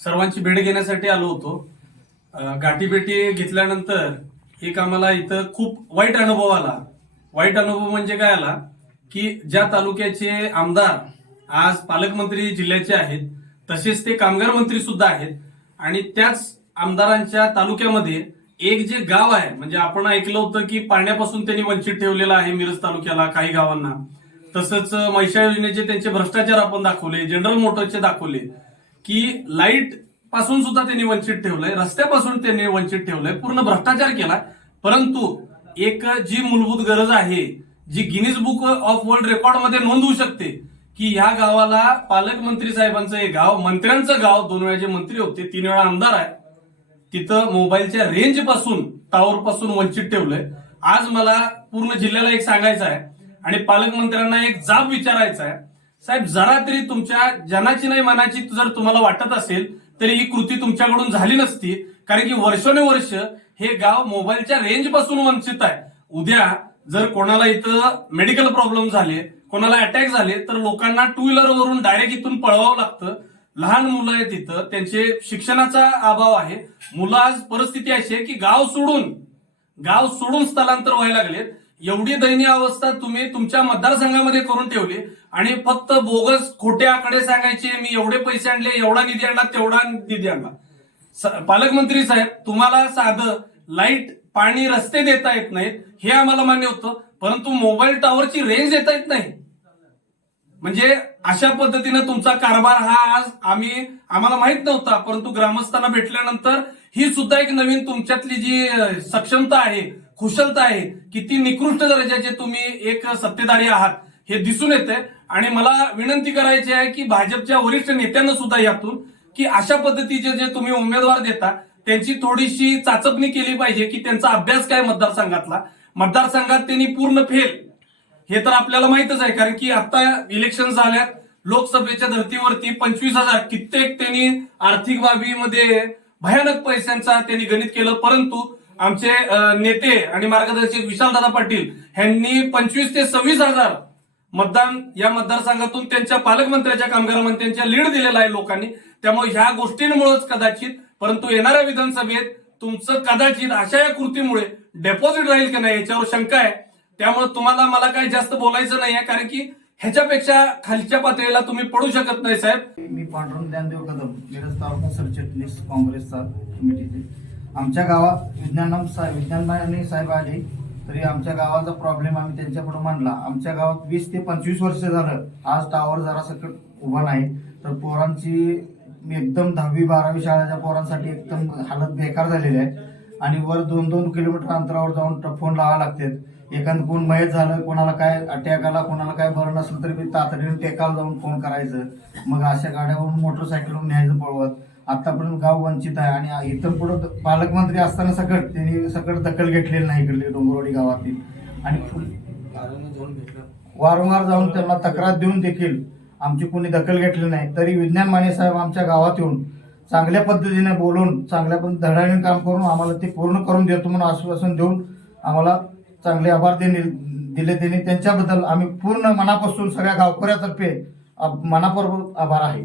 सर्वांची भेट घेण्यासाठी आलो होतो. गाठीभेटी घेतल्यानंतर एक आम्हाला इथं खूप वाईट अनुभव आला. वाईट अनुभव म्हणजे काय आला? की ज्या तालुक्याचे आमदार आज पालकमंत्री जिल्ह्याचे आहेत तसेच ते कामगार मंत्री सुद्धा आहेत आणि त्याच आमदारांच्या तालुक्यामध्ये एक जे गाव आहे म्हणजे आपण ऐकलं होतं की पाण्यापासून त्यांनी वंचित ठेवलेलं आहे मिरज तालुक्याला काही गावांना. तसंच मैशा योजनेचे त्यांचे भ्रष्टाचार आपण दाखवले जनरल मोटरचे दाखवले. की लाइटपासून सुद्धा त्यांनी वंचित ठेवलंय रस्त्यापासून त्यांनी वंचित ठेवलंय पूर्ण भ्रष्टाचार केला परंतु एक जी मूलभूत गरज आहे जी गिनीज बुक ऑफ वर्ल्ड रेकॉर्डमध्ये नोंद होऊ शकते की ह्या गावाला पालकमंत्री साहेबांचं हे गाव मंत्र्यांचं गाव दोन वेळाचे मंत्री होते तीन वेळा आमदार आहे तिथं मोबाईलच्या रेंजपासून टावर पासून वंचित ठेवलंय. आज मला पूर्ण जिल्ह्याला एक सांगायचं आहे आणि पालकमंत्र्यांना एक जाब विचारायचा आहे साहेब जरा तरी तुमच्या जनाची नाही मनाची जर तुम्हाला वाटत असेल तरी ही कृती तुमच्याकडून झाली नसती. कारण की वर्षानुवर्ष हे गाव मोबाईलच्या रेंजपासून वंचित आहे. उद्या जर कोणाला इथं मेडिकल प्रॉब्लेम झाले कोणाला अटॅक झाले तर लोकांना टू व्हीलर वरून डायरेक्ट इथून पळवावं लागतं. लहान मुलं आहेत तिथं त्यांचे शिक्षणाचा अभाव आहे. मुलं आज परिस्थिती अशी आहे की गाव सोडून गाव सोडून स्थलांतर व्हायला लागलेत. एवढी दयनीय अवस्था तुम्ही तुमच्या मतदारसंघामध्ये करून ठेवली आणि फक्त बोगस खोटे आकडे सांगायचे मी एवढे पैसे आणले एवढा निधी आणला तेवढा निधी आणला. पालकमंत्री साहेब तुम्हाला साधं लाइट पाणी रस्ते देता येत नाहीत हे आम्हाला मान्य होतं परंतु मोबाईल टॉवरची रेंज देता येत नाही. म्हणजे अशा पद्धतीनं तुमचा कारभार हा आज आम्ही आम्हाला माहीत नव्हता परंतु ग्रामस्थांना भेटल्यानंतर ही सुद्धा एक नवीन तुमच्यातली जी सक्षमता आहे कुशलता आहे किती निकृष्ट दर्जाचे तुम्ही एक सत्तेधारी आहात हे दिसून येते आणि मला विनंती करायची आहे की भाजपच्या वरिष्ठ नेत्यांना सुद्धा यातून की अशा पद्धतीचे जे तुम्ही उमेदवार देता त्यांची थोडीशी चाचपणी केली पाहिजे की त्यांचा अभ्यास काय मतदारसंघातला. मतदारसंघात त्यांनी पूर्ण फेल. हे तर आपल्याला माहितच आहे कारण की आता इलेक्शन झाल्यात लोकसभेच्या धर्तीवरती पंचवीस हजार कित्येक त्यांनी आर्थिक बाबीमध्ये भयानक पैशांचा त्यांनी गणित केलं परंतु आमचे नेते आणि मार्गदर्शक विशालदादा पाटील यांनी पंचवीस ते सव्वीस हजार मतदान या मतदारसंघातून त्यांच्या पालकमंत्र्याच्या कामगार लीड दिलेला आहे लोकांनी. त्यामुळे ह्या गोष्टींमुळेच कदाचित परंतु येणाऱ्या विधानसभेत तुमचं कदाचित अशा या कृतीमुळे डेपॉझिट राहील का नाही याच्यावर शंका आहे. त्यामुळे तुम्हाला मला काही जास्त बोलायचं नाही आहे कारण की ह्याच्यापेक्षा खालच्या पातळीला तुम्ही पडू शकत नाही साहेब. मी पांडुरंग ज्ञानदेव कदम मिरज तालुका सरचिटणीस काँग्रेसचा कमिटीचे. आमच्या गावात विज्ञान साहेब विज्ञान साहेब आले तरी आमच्या गावाचा प्रॉब्लेम आम्ही त्यांच्याकडून मांडला. आमच्या गावात वीस ते पंचवीस वर्ष झालं. आज टावर जरा सकट उभा नाही तर पोरांची एकदम दहावी बारावी शाळेच्या पोरांसाठी एकदम हालत बेकार झालेली आहे. आणि वर दोन दोन किलोमीटर अंतरावर जाऊन फोन लावा लागतात. एखादं कोण मयत झालं कोणाला काय अटॅक आला कोणाला काय बरं नसलं तरी मी तातडीने टेकाला जाऊन फोन करायचं. मग अशा गाड्यावरून मोटरसायकलवरून न्यायचं पळवत. आतापर्यंत गाव वंचित आहे आणि इथं पुढं पालकमंत्री असताना सकट त्यांनी सकट दखल घेतलेली नाही इकडली डोंगरवाडी गावातील. आणि वारंवार जाऊन त्यांना तक्रार देऊन देखील आमची कोणी दखल घेतली नाही. तरी विज्ञान माने साहेब आमच्या गावात येऊन चांगल्या पद्धतीने बोलून चांगल्या पद्धतीने धडाडीने काम करून आम्हाला ते पूर्ण करून देतो म्हणून आश्वासन देऊन आम्हाला चांगले आभार देणे दिले त्यांनी. त्यांच्याबद्दल आम्ही पूर्ण मनापासून सगळ्या गावकऱ्यातर्फे मनापूर्वक आभार आहे.